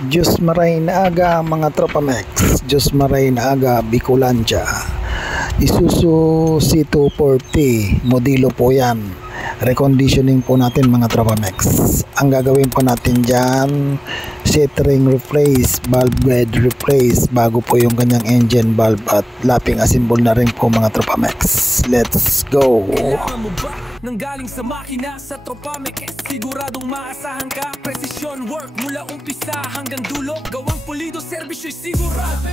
Diyos maray na aga mga tropa Mex, Diyos maray na aga Bicolandia, Isuzu C240 modelo po yan. Reconditioning po natin mga tropa Mex. Ang gagawin po natin dyan, seat ring replace, valve guide replace, bago po yung kanyang engine valve at lapping assemble na rin po mga tropa Mex. Let's go! Nanggaling sa makina sa tropa Mex, siguradong maasahan ka. Precision work mula umpisa hanggang dulo, gawang pulido, serbisyo'y sigurado.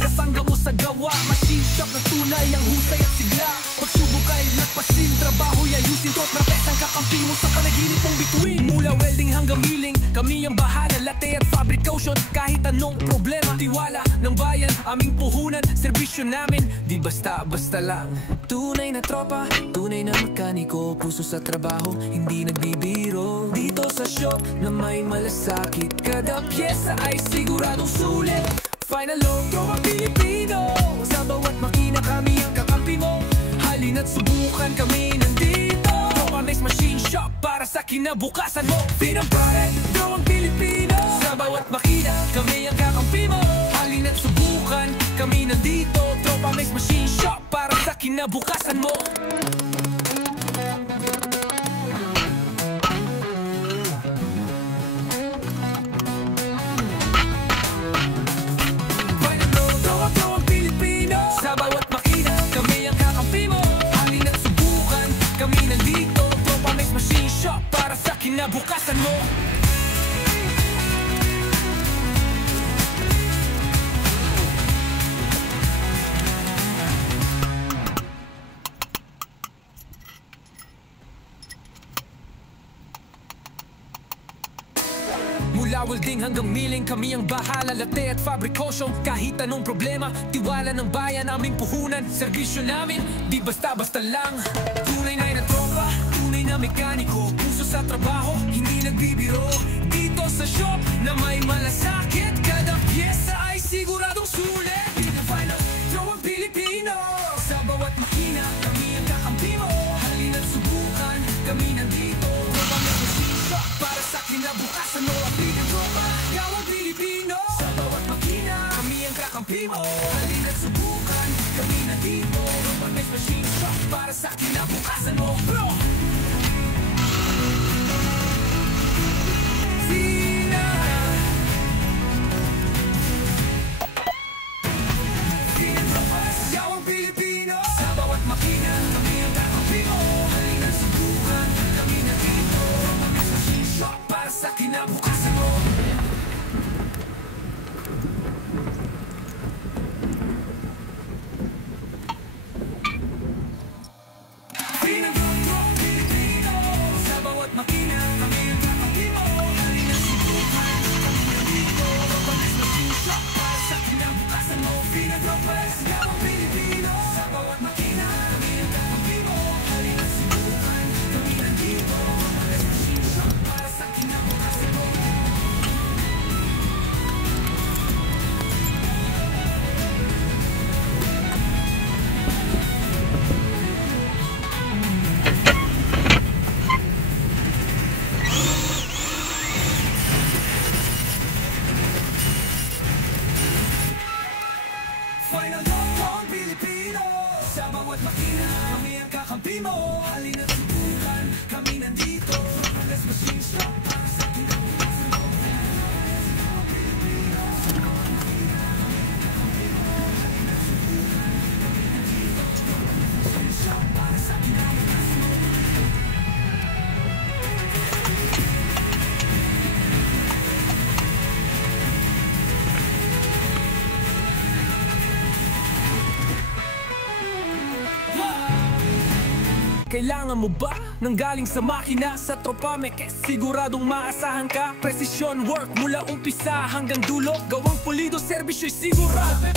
Kasangga mo sa gawa, machine shop na tunay ang husay at sigla. Pagsubok ay lagpasin, trabaho'y ayusin, tot na pesang kakampi mo sa panaginip mong bituin. Mula welding hanggang milling, kami ang bahala, latte at fabrication. Kahit anong problema, tiwala ng bayan, aming puhunan, serbisyo namin, di basta-basta lang. Tunay na tropa, tunay na mekaniko, puso sa trabaho, hindi nagbibiro. Dito sa shop na may malasakit, kada pyesa ay siguradong sulit. Final low, tropa Pilipino, sa bawat makina kami ang kakampi mo. Halina't subukan, kami nandito. Tropa Mex Machine Shop para sa kinabukasan mo. Pinampare, tropang Pilipino, sa bawat makina kami ang kakampi mo. Halina't subukan, kami nandito. Tropa Mex Machine Shop para sa kinabukasan mo. Kinabukasan mo. Mula welding hanggang milling, kami ang bahala, latte at fabrication. Kahit anong problema, tiwala ng bayan, aming puhunan, serbisyo namin, di basta-basta lang. Tunay na tropa, tunay na mekaniko, puso sa trabaho, hindi nagbibiro. Dito sa shop na may malasakit, kada pyesa ay siguradong sulit. Final, tropang Pilipino, sa bawat makina kami ang kakampi mo. Halina't subukan, kami nandito. Tropa Mex Machine Shop para sa kinabukasan mo. Tropa, gawang Pilipino, sa bawat makina kami ang kakampi mo. Halina't subukan, kami nandito. Tropa Mex Machine Shop para sa kinabukasan mo. Bro! Final tropang Pilipino, sa bawat makina kami ang kakampi mo. Halina't subukan, kami nandito. Tropa Mex Machine Shop para sa kinabukasan mo. Pilipino, sa bawat makina kami ang kakampi mo. Halina't subukan, kami nandito. Tropa Mex Machine Shop para sa kinabukasan mo. Kailangan mo ba nanggaling sa makina sa tropa Mex? Siguradong maasahan ka. Precision work mula umpisa hanggang dulo, gawang pulido, serbisyo'y sigurado.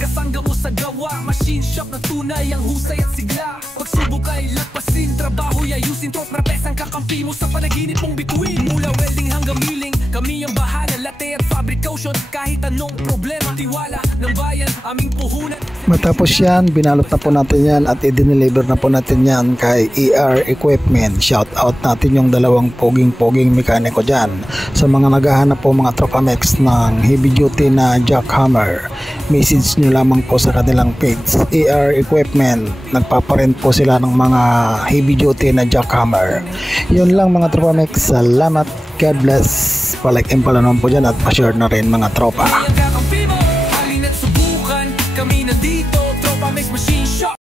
Kasangga mo sa gawa, machine shop na tunay ang husay at sigla. Pagsubok ay lagpasin, trabaho'y ayusin, tot na pesang kakampi mo sa panaginip mong bituin. Mula welding hanggang milling, kami ang bahala, latte at fabrication. Notion. Kahit anong problema, tiwala ng bayan, aming puhunan. Matapos yan, binalot na po natin yan at i-deliver na po natin yan kay ER Equipment. Shout out natin yung dalawang poging mekaniko dyan. Sa mga naghahanap po mga Tropamex ng heavy duty na jackhammer, message nyo lamang po sa kanilang page ER Equipment. Nagpaparent po sila ng mga heavy duty na jackhammer. Yun lang mga Tropamex. Salamat, God bless. Palike and palanon po dyan at pa-share na rin mga tropa.